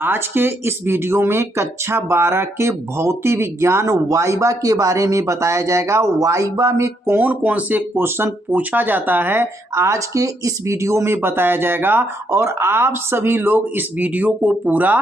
आज के इस वीडियो में कक्षा 12 के भौतिक विज्ञान वाइवा के बारे में बताया जाएगा। वाइवा में कौन कौन से क्वेश्चन पूछा जाता है आज के इस वीडियो में बताया जाएगा और आप सभी लोग इस वीडियो को पूरा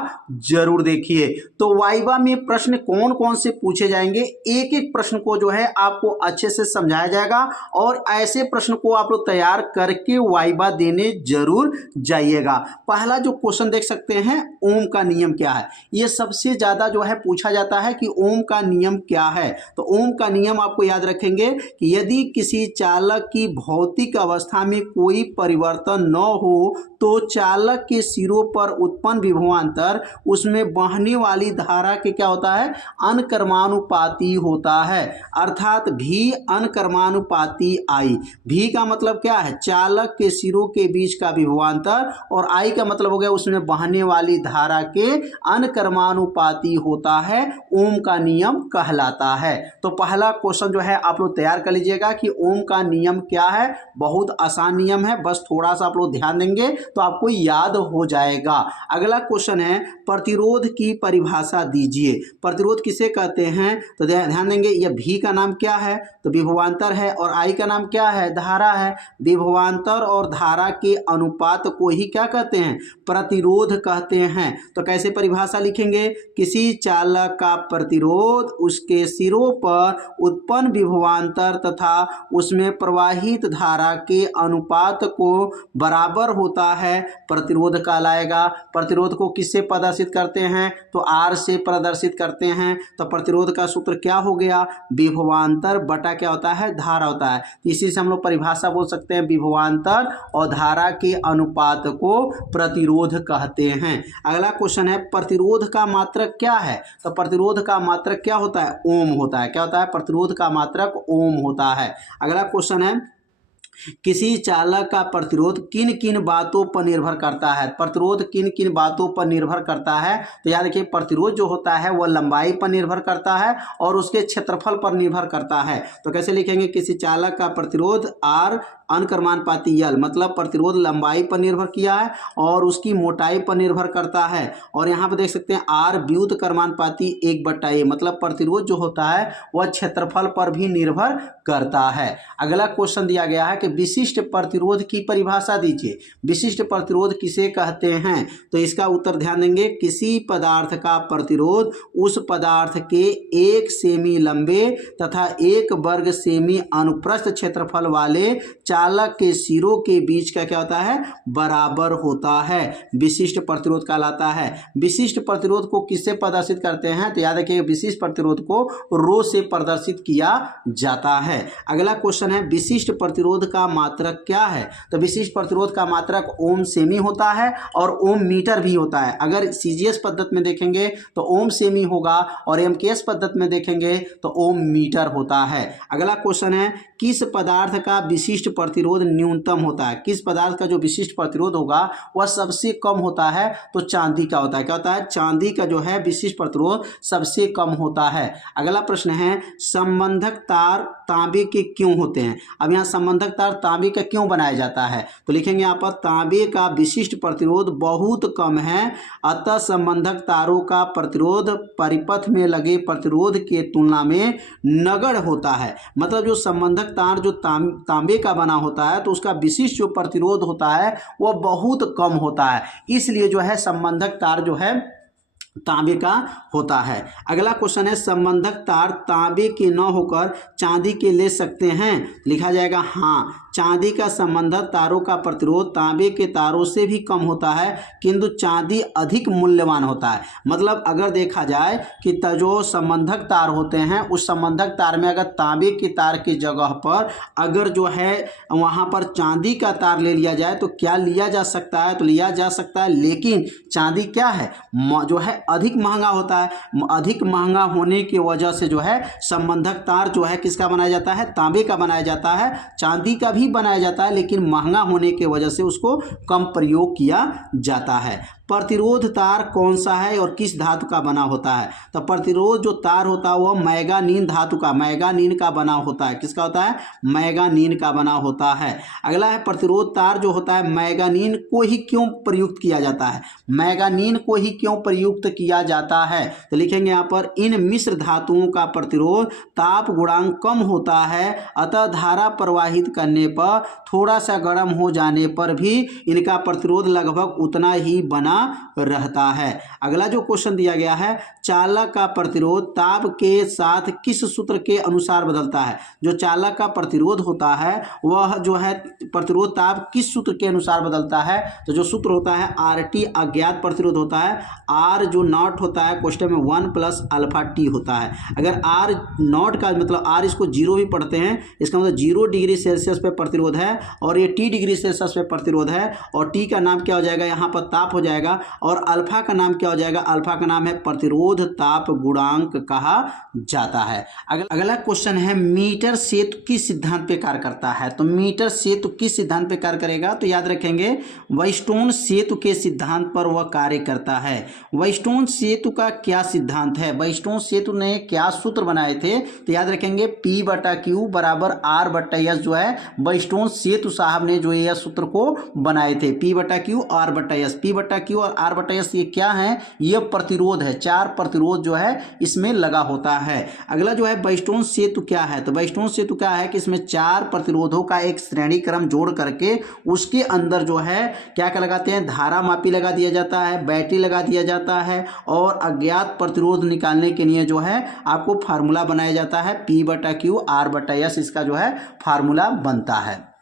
जरूर देखिए। तो वाइवा में प्रश्न कौन कौन से पूछे जाएंगे, एक एक प्रश्न को जो है आपको अच्छे से समझाया जाएगा और ऐसे प्रश्न को आप लोग तैयार करके वाइवा देने जरूर जाइएगा। पहला जो क्वेश्चन देख सकते हैं, ओम का नियम क्या है। ये सबसे ज्यादा जो है पूछा जाता है कि ओम का नियम क्या है। तो ओम का नियम आपको याद रखेंगे कि यदि किसी चालक की भौतिक अवस्था में कोई परिवर्तन न हो तो चालक के सिरों पर उत्पन्न विभवांतर उसमें बहने वाली धारा के क्या होता है, अनकर्मानुपाती होता है। अर्थात भी अनकर्मानुपाती आई। भी का मतलब क्या है, चालक के सिरों के बीच का विभवांतर, और आई का मतलब हो गया उसमें बहने वाली धारा के अनकर्मानुपाती होता है। ओम का नियम कहलाता है। तो पहला क्वेश्चन जो है आप लोग तैयार कर लीजिएगा कि ओम का नियम क्या है। बहुत आसान नियम है, बस थोड़ा सा आप लोग ध्यान देंगे तो आपको याद हो जाएगा। अगला क्वेश्चन है, प्रतिरोध की परिभाषा दीजिए। प्रतिरोध किसे कहते हैं, तो ध्यान देंगे। यह भी का नाम क्या है, तो विभवांतर है, और आई का नाम क्या है, धारा है। विभवांतर और धारा के अनुपात को ही क्या कहते हैं, प्रतिरोध कहते हैं। तो कैसे परिभाषा लिखेंगे, किसी चालक का प्रतिरोध उसके सिरों पर उत्पन्न विभवांतर तथा उसमें प्रवाहित धारा के अनुपात को बराबर होता है, प्रतिरोध कहलाएगा। प्रतिरोध को किससे प्रदर्शित करते हैं, तो आर से प्रदर्शित करते हैं। तो प्रतिरोध का सूत्र क्या हो गया, विभवांतर बटा क्या होता है, धारा होता है। इसी से हम लोग परिभाषा बोल सकते हैं, विभवांतर और धारा के अनुपात को प्रतिरोध कहते हैं। अगला क्वेश्चन है, प्रतिरोध का मात्रक क्या है। तो प्रतिरोध का मात्रक क्या होता है, ओम होता है। क्या होता है, प्रतिरोध का मात्रक ओम होता है। अगला क्वेश्चन है, किसी चालक का प्रतिरोध किन किन बातों पर निर्भर करता है। प्रतिरोध किन किन बातों पर निर्भर करता है, तो याद रखिए प्रतिरोध जो होता है वह लंबाई पर निर्भर करता है और उसके क्षेत्रफल पर निर्भर करता है। तो कैसे लिखेंगे, किसी चालक का प्रतिरोध आर अनकर्मानुपाती यल, मतलब प्रतिरोध लंबाई पर निर्भर किया है और उसकी मोटाई पर निर्भर करता है। और यहाँ पर देख सकते हैं आर व्युत्क्रमानुपाती 1/a, मतलब प्रतिरोध जो होता है वह क्षेत्रफल पर भी निर्भर करता है। अगला क्वेश्चन दिया गया है कि विशिष्ट प्रतिरोध की परिभाषा दीजिए। विशिष्ट प्रतिरोध किसे कहते हैं, तो इसका उत्तर ध्यान देंगे, किसी पदार्थ का प्रतिरोध उस पदार्थ के 1 सेमी लंबे तथा 1 वर्ग सेमी अनुप्रस्थ क्षेत्रफल वाले चालक के सिरों के बीच का क्या होता है, बराबर होता है, विशिष्ट प्रतिरोध कहलाता है। विशिष्ट प्रतिरोध को किससे प्रदर्शित करते हैं, तो याद रखिए विशिष्ट प्रतिरोध को रो से प्रदर्शित किया जाता है। अगला क्वेश्चन है, विशिष्ट प्रतिरोध का मात्रक क्या है। तो विशिष्ट प्रतिरोध का मात्रक ओम सेमी होता है और ओम मीटर भी होता है। अगर सीजीएस पद्धति में देखेंगे तो ओम सेमी होगा और एमकेएस पद्धति में देखेंगे तो ओम मीटर होता है। अगला क्वेश्चन है, किस पदार्थ का विशिष्ट प्रतिरोध न्यूनतम होता है। किस पदार्थ का जो विशिष्ट प्रतिरोध होगा वह सबसे कम होता है, तो चांदी का होता है। क्या होता है, चांदी का जो है विशिष्ट प्रतिरोध सबसे कम होता है। अगला प्रश्न है, संबंधक तार तांबे के क्यों होते हैं। अब यहाँ संबंधक तार तांबे का क्यों बनाया जाता है, तो लिखेंगे यहाँ पर तांबे का विशिष्ट प्रतिरोध बहुत कम है, अतः संबंधक तारों का प्रतिरोध परिपथ में लगे प्रतिरोध के तुलना में नगण्य होता है। मतलब जो संबंधक तार जो तांबे का बना होता है तो उसका विशिष्ट जो प्रतिरोध होता है वह बहुत कम होता है, इसलिए जो है संबंधक तार जो है तांबे का होता है। अगला क्वेश्चन है, संबंधक तार तांबे के न होकर चांदी के ले सकते हैं। लिखा जाएगा हाँ, चांदी का संबंधक तारों का प्रतिरोध तांबे के तारों से भी कम होता है, किंतु चांदी अधिक मूल्यवान होता है। मतलब अगर देखा जाए कि जो संबंधक तार होते हैं उस संबंधक तार में अगर तांबे के तार की जगह पर अगर जो है वहां पर चांदी का तार ले लिया जाए तो क्या लिया जा सकता है, तो लिया जा सकता है, लेकिन चांदी क्या है, जो है अधिक महंगा होता है। अधिक महंगा होने की वजह से जो है संबंधक तार जो है किसका बनाया जाता है, तांबे का बनाया जाता है। चांदी का भी ही बनाया जाता है, लेकिन महंगा होने की वजह से उसको कम प्रयोग किया जाता है। प्रतिरोध तार कौन सा है और किस धातु का बना होता है? तो प्रतिरोध जो तार होता है वह मैंगानीज धातु का, मैंगानीज का बना होता है। किसका होता है? मैंगानीज का बना होता है। अगला है प्रतिरोध तार जो होता है मैंगानीज को ही क्यों प्रयुक्त किया जाता है? मैंगानीज को ही क्यों प्रयुक्त किया जाता है? तो लिखेंगे यहाँ पर इन मिश्र धातुओं का प्रतिरोध ताप गुणांक कम होता है, अतः धारा प्रवाहित करने पर थोड़ा सा गर्म हो जाने पर भी इनका प्रतिरोध लगभग उतना ही बना रहता है। अगला जो क्वेश्चन दिया गया है, चालक का प्रतिरोध ताप के साथ किस सूत्र के अनुसार बदलता है? जो चालक का प्रतिरोध होता है वह जो है प्रतिरोध ताप किस सूत्र के अनुसार बदलता है? तो जो सूत्र होता है RT अज्ञात प्रतिरोध होता है, R जो नॉट होता है क्वेश्चन में 1 प्लस अल्फा टी होता है। अगर R नॉट का मतलब R इसको 0 भी पढ़ते हैं, इसका मतलब 0 डिग्री सेल्सियस पे प्रतिरोध है और ये T डिग्री सेल्सियस पे प्रतिरोध है, और T का नाम क्या हो जाएगा? यहाँ पर ताप हो जाएगा, और अल्फा का नाम क्या हो जाएगा? अल्फा का नाम है प्रतिरोध ताप गुणांक कहा जाता है। अगला क्वेश्चन है मीटर सेतु किस सिद्धांत पे कार्य करता है? तो मीटर सेतु किस सिद्धांत पे कार्य करेगा? तो याद रखेंगे व्हीटस्टोन सेतु के सिद्धांत पर वह कार्य करता है। व्हीटस्टोन सेतु का क्या सिद्धांत है? व्हीटस्टोन सेतु ने क्या सूत्र बनाए थे? तो याद रखेंगे P/Q बराबर R/S जो है व्हीटस्टोन सेतु साहब ने जो यह सूत्र को बनाए थे। P/Q R/S, P/Q और R/S ये क्या है? ये प्रतिरोध है, चार प्रतिरोध जो है इसमें लगा होता है। अगला जो है व्हीटस्टोन सेतु क्या है? तो व्हीटस्टोन सेतु क्या है कि इसमें चार प्रतिरोधों का एक श्रेणी क्रम जोड़ करके उसके अंदर जो है क्या क्या लगाते हैं? धारा मापी लगा दिया जाता है, बैटरी लगा दिया जाता है, और अज्ञात प्रतिरोध निकालने के लिए जो है आपको फार्मूला बनाया जाता है P/Q R/S, इसका जो है फार्मूला बनता है।